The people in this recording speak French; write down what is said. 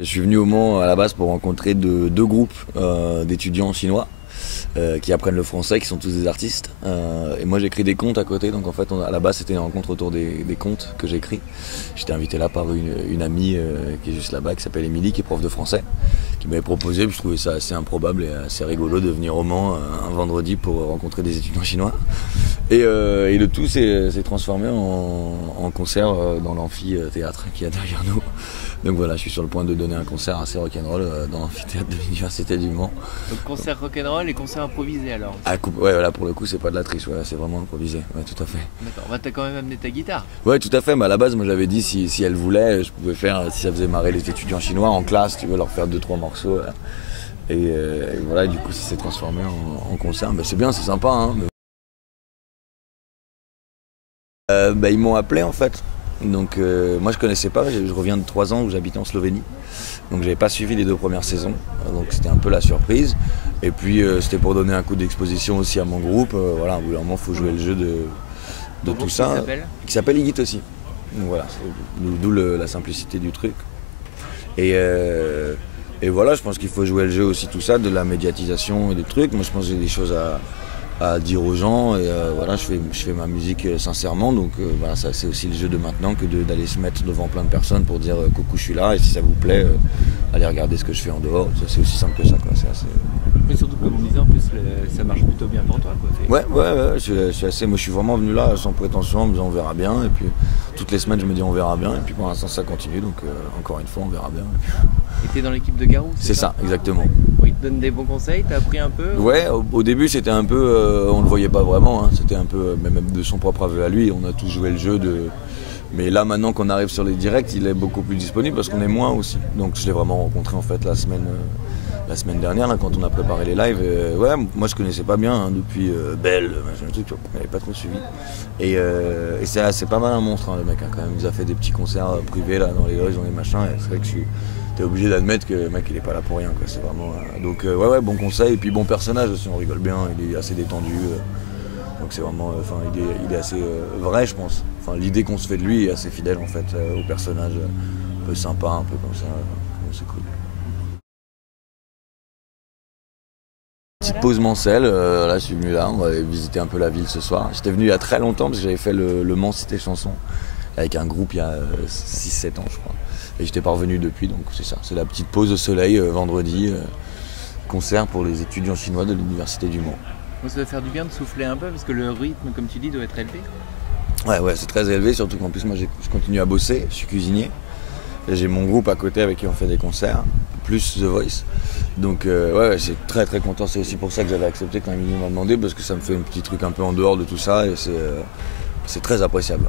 Je suis venu au Mans à la base pour rencontrer deux groupes d'étudiants chinois qui apprennent le français, qui sont tous des artistes. Et moi j'écris des contes à côté, donc en fait à la base c'était une rencontre autour des contes que j'écris. J'étais invité là par une amie qui est juste là-bas, qui s'appelle Émilie, qui est prof de français, qui m'avait proposé, puis je trouvais ça assez improbable et assez rigolo de venir au Mans un vendredi pour rencontrer des étudiants chinois. Et le tout s'est transformé en concert dans l'amphithéâtre qui est derrière nous. Donc voilà, je suis sur le point de donner un concert assez rock'n'roll dans l'amphithéâtre de l'Université du Mans. Donc concert rock'n'roll et concert improvisé alors. Ouais, voilà, pour le coup c'est pas de la triche, ouais, c'est vraiment improvisé, ouais, tout à fait. D'accord, bah, t'as quand même amené ta guitare. Ouais, tout à fait, mais à la base moi j'avais dit si elle voulait, je pouvais faire, si ça faisait marrer les étudiants chinois en classe, tu veux leur faire 2-3 morceaux. Et voilà, du coup ça s'est transformé en concert, mais c'est bien, c'est sympa, hein. Ils m'ont appelé en fait. Donc moi je connaissais pas, je reviens de 3 ans où j'habitais en Slovénie. Donc j'avais pas suivi les 2 premières saisons, donc c'était un peu la surprise. Et puis c'était pour donner un coup d'exposition aussi à mon groupe. Voilà, au bout d'un moment il faut jouer le jeu de tout ça. Qui s'appelle Igit aussi. Donc voilà, d'où la simplicité du truc. Et voilà, je pense qu'il faut jouer le jeu aussi, tout ça, de la médiatisation et des trucs. Moi je pense que j'ai des choses à dire aux gens et voilà, je fais ma musique sincèrement, donc voilà, ça c'est aussi le jeu de maintenant que d'aller se mettre devant plein de personnes pour dire coucou, je suis là et si ça vous plaît, allez regarder ce que je fais en dehors. C'est aussi simple que ça, quoi. C'est assez... Mais surtout comme je disais, en plus ça marche plutôt bien pour toi, quoi. Ouais, moi je suis vraiment venu là sans prétention en me disant on verra bien, et puis toutes les semaines je me dis on verra bien, et puis pour l'instant ça continue, donc encore une fois on verra bien. Et t'es dans l'équipe de Garou, c'est ça, exactement. Bon, ils te donnent des bons conseils, t'as appris un peu? Ouais, au début c'était un peu, on le voyait pas vraiment, hein. C'était un peu, même de son propre aveu à lui, on a tous joué le jeu de... Mais là maintenant qu'on arrive sur les directs, il est beaucoup plus disponible parce qu'on est moins aussi. Donc je l'ai vraiment rencontré en fait la semaine dernière, là, quand on a préparé les lives. Ouais, moi je connaissais pas bien hein, depuis Belle, machin truc, j'avais pas trop suivi. Et c'est pas mal un monstre, hein, le mec, hein, quand même. Il nous a fait des petits concerts privés là dans les loges, dans les machins. Et c'est vrai que t'es obligé d'admettre que le mec il est pas là pour rien, quoi. C'est vraiment. Donc ouais, bon conseil, et puis bon personnage aussi, on rigole bien, il est assez détendu. Donc c'est vraiment, il est assez vrai, je pense. Enfin, l'idée qu'on se fait de lui est assez fidèle en fait au personnage, un peu sympa, un peu comme ça, c'est cool. Petite pause Mancel, là je suis venu là, on va aller visiter un peu la ville ce soir. J'étais venu il y a très longtemps parce que j'avais fait le Mans Cité Chanson avec un groupe il y a 6-7 ans je crois. Et j'étais pas revenu depuis, donc c'est ça, c'est la petite pause au soleil vendredi, concert pour les étudiants chinois de l'Université du Mans. Ça doit faire du bien de souffler un peu parce que le rythme, comme tu dis, doit être élevé. Ouais, c'est très élevé, surtout qu'en plus moi je continue à bosser, je suis cuisinier. Et j'ai mon groupe à côté avec qui on fait des concerts, plus The Voice. Donc ouais, je suis très très content, c'est aussi pour ça que j'avais accepté quand il m'a demandé, parce que ça me fait un petit truc un peu en dehors de tout ça et c'est très appréciable.